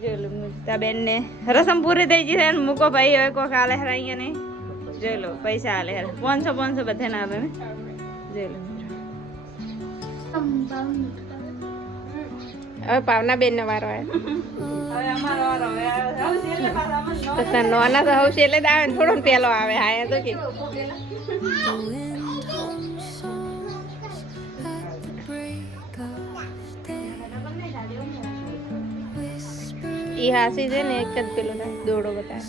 જોઈ લો મુક્તા બેન રસમ પૂરી થઈ ગઈ છે મૂકો ભાઈ હવે કોક આલે હરા અહીંયા ને જોઈ લો પૈસા આલે હરા પાંચસો પાંચસો બધાને આવે ને જોઈ લો. હવે પાવના બેન નો વારો આવે. નાના તો હવશે એટલે જ આવે ને થોડો પેલો આવે. હા તો કે. ઈ હાસી છે ને એક જ પેલું થાય દોડો બતાવે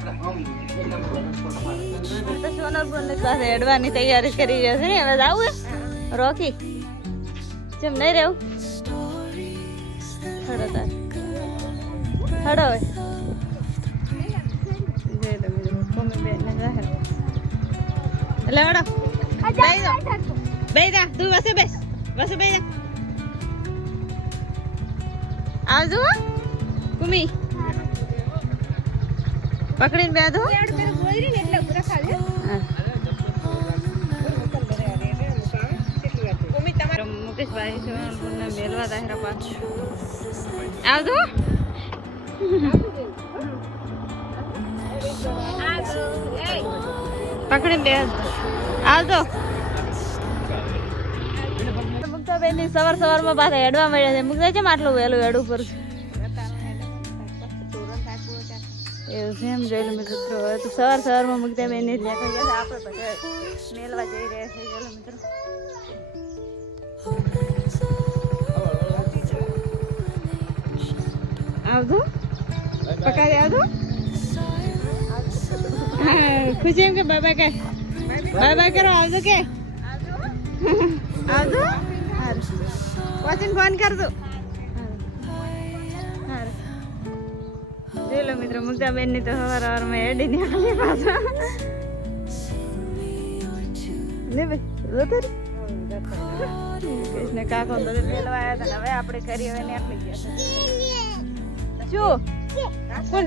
છે પાસે હેડવાની તૈયારી કરી રહ્યા છે. ને હવે આવું રોકી. જેમ નહીં રહેવું? હડો તાર. હડો હવે. જય તમે મમ્મી બેન ને જાહેર એટલે હડો બેહી જાઓ. બેહી જા. તું વસે બેસ. વસે બેહી જા. આવજો હો, કુમી. પકડીને બે દો. હા. મુકેશભાઈ સોનલપુરને મેલવા દાહેરા પાછું આવજો. પકડીને બે આવજો. મુક્તા ની સવાર સવારમાં પાછા હેડવા મળ્યા છે. મુક્તા છે આટલું વહેલું હેડવું પર એવું છે એમ જોયેલું મિત્રો. હવે તો સવાર સવારમાં મુક્તા બેનની લેખા ગયા આપણે બધા મેલવા જઈ રહ્યા છે. ચાલો મિત્રો. આવજો. પકાવી આવજો. ખુશી એમ કે બાય કે બાય કરો આવજો કે. આવજો. વાંચીને ફોન કરજો. લો મિત્રો મુક્તા બેનની તો સવાર સવારમાં એડી નીકળી પાછા. લે ભાઈ જોતો રે કૃષ્ણ કાકો બધું મેળવા આવ્યા હતા હવે આપણે કરી હવે નીકળી ગયા. શું કોણ